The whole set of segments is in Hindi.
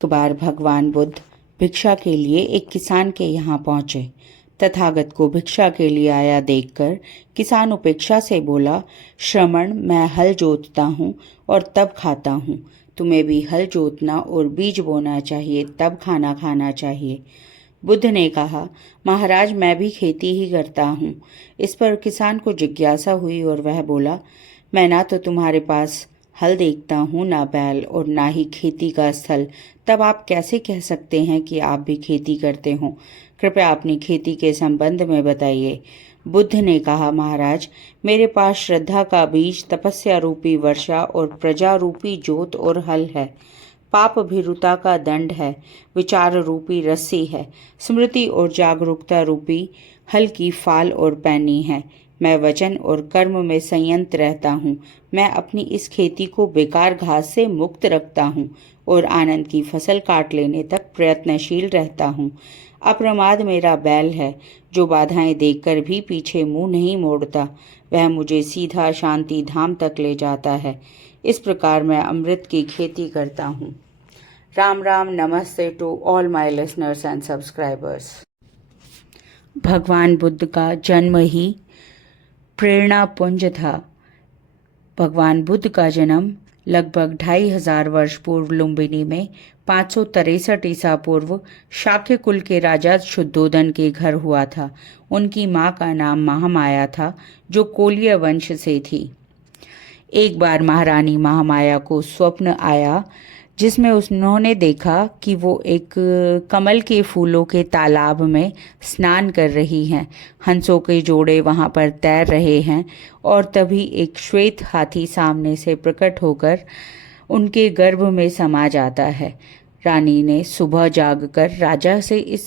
एक बार भगवान बुद्ध भिक्षा के लिए एक किसान के यहाँ पहुंचे। तथागत को भिक्षा के लिए आया देखकर किसान उपेक्षा से बोला, श्रमण, मैं हल जोतता हूँ और तब खाता हूँ। तुम्हें भी हल जोतना और बीज बोना चाहिए, तब खाना खाना चाहिए। बुद्ध ने कहा, महाराज, मैं भी खेती ही करता हूँ। इस पर किसान को जिज्ञासा हुई और वह बोला, मैं ना तो तुम्हारे पास हल देखता हूँ, ना बैल और ना ही खेती का स्थल, तब आप कैसे कह सकते हैं कि आप भी खेती करते हो? कृपया अपनी खेती के संबंध में बताइए। बुद्ध ने कहा, महाराज, मेरे पास श्रद्धा का बीज, तपस्या रूपी वर्षा और प्रजा रूपी जोत और हल है। पाप भीरुता का दंड है, विचार रूपी रस्सी है, स्मृति और जागरूकता रूपी हल की फाल और पैनी है। मैं वचन और कर्म में संयत रहता हूँ। मैं अपनी इस खेती को बेकार घास से मुक्त रखता हूँ और आनंद की फसल काट लेने तक प्रयत्नशील रहता हूँ। अप्रमाद मेरा बैल है, जो बाधाएं देखकर भी पीछे मुंह नहीं मोड़ता। वह मुझे सीधा शांति धाम तक ले जाता है। इस प्रकार मैं अमृत की खेती करता हूँ। राम राम, नमस्ते to all my listeners and subscribers. भगवान बुद्ध का जन्म ही प्रेरणा पुंज था। भगवान बुद्ध का जन्म लगभग 2500 वर्ष पूर्व लुम्बिनी में 563 ईसा पूर्व शाक्य कुल के राजा शुद्धोदन के घर हुआ था। उनकी मां का नाम महामाया था, जो कोलीय वंश से थी। एक बार महारानी महामाया को स्वप्न आया, जिसमें उन्होंने देखा कि वो एक कमल के फूलों के तालाब में स्नान कर रही हैं। हंसों के जोड़े वहाँ पर तैर रहे हैं और तभी एक श्वेत हाथी सामने से प्रकट होकर उनके गर्भ में समा जाता है। रानी ने सुबह जागकर राजा से इस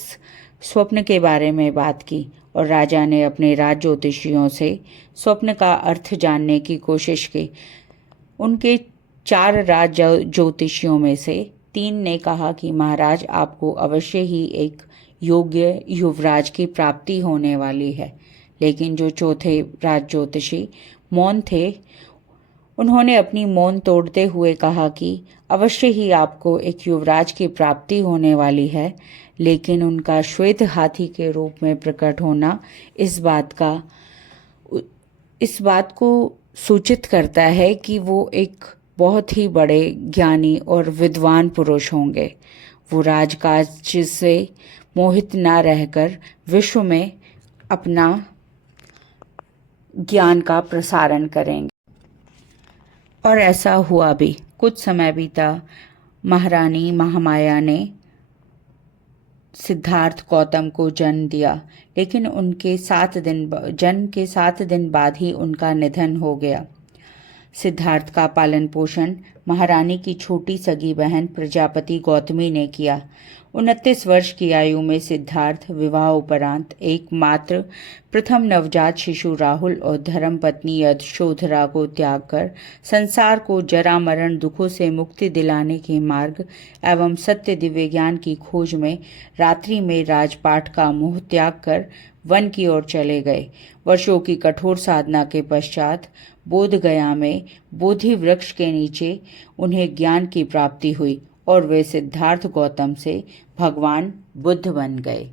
स्वप्न के बारे में बात की और राजा ने अपने राज ज्योतिषियों से स्वप्न का अर्थ जानने की कोशिश की। उनके 4 राज ज्योतिषियों में से 3 ने कहा कि महाराज, आपको अवश्य ही एक योग्य युवराज की प्राप्ति होने वाली है। लेकिन जो चौथे राज ज्योतिषी मौन थे, उन्होंने अपनी मौन तोड़ते हुए कहा कि अवश्य ही आपको एक युवराज की प्राप्ति होने वाली है, लेकिन उनका श्वेत हाथी के रूप में प्रकट होना इस बात को सूचित करता है कि वो एक बहुत ही बड़े ज्ञानी और विद्वान पुरुष होंगे। वो राजकाज से मोहित न रहकर विश्व में अपना ज्ञान का प्रसारण करेंगे। और ऐसा हुआ भी। कुछ समय बीता। महारानी महामाया ने सिद्धार्थ गौतम को जन्म दिया, लेकिन जन्म के 7 दिन बाद ही उनका निधन हो गया। सिद्धार्थ का पालन पोषण महारानी की छोटी सगी बहन प्रजापति गौतमी ने किया। 29 वर्ष की आयु में सिद्धार्थ विवाह उपरांत एकमात्र प्रथम नवजात शिशु राहुल और धर्मपत्नी यशोधरा को त्याग कर संसार को जरा मरण दुखों से मुक्ति दिलाने के मार्ग एवं सत्य दिव्य ज्ञान की खोज में रात्रि में राजपाट का मोह त्याग कर वन की ओर चले गए। वर्षों की कठोर साधना के पश्चात बोध गया में बोधि वृक्ष के नीचे उन्हें ज्ञान की प्राप्ति हुई और वे सिद्धार्थ गौतम से भगवान बुद्ध बन गए।